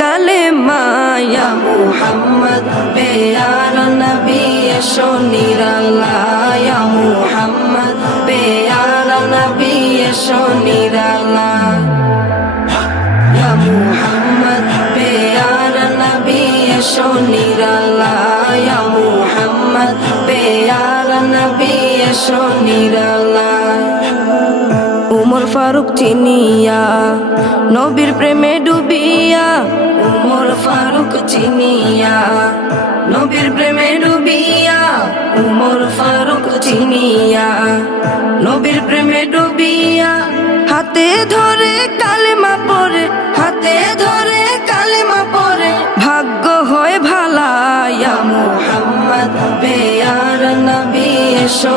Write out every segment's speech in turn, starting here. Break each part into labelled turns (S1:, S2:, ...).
S1: কালে মায়া মুহাম্মদ, পেয়ার নবী এসো নিরালায়া মুহাম্মদ, পেয়ার নবী এসো নিরালা ইয়া মুহাম্মদ, পেয়ার নবী এসো নিরালায়া মুহাম্মদ, পেয়ার নবী এসো নিরালা উমর ফারুক চিনিয়া, নবীর প্রেমে ডুবিয়া, উমর ফারুক চিনিয়া, নবীর প্রেমে ডুবিয়া, উমর ফারুক চিনিয়া, নবীর প্রেমে ডুবিয়া, হাতে ধরে কালেমা পরে হাতে ধরে কালেমা পরে ভাগ্য হয় ভালায়া, মুহাম্মদ বেয়ার নবী এসো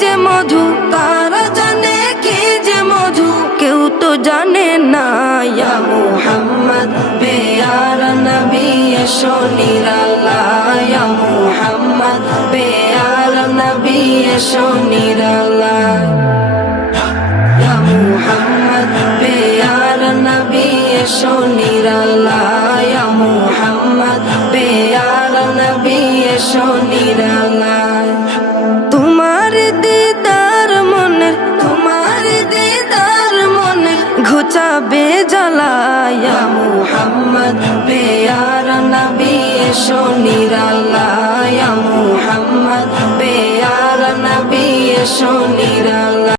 S1: যে মধু তারা জানে কি যে মধু? কেউ তো জানে না। মুহাম্মদ বেয়ার নবী ইয়া মুহাম্মদ বেয়ার নবী ইয়া মুহাম্মদ বেয়ার নবী ইয়া মুহাম্মদ বেয়ার নবী তোমার দিদার মনে তোমার দিদার মনে ঘুচাবে জ্বালায়া মুহাম্মদ বেয়ার নবী এসো নিরালায়া মুহাম্মদ বেয়ার নবী নিরালা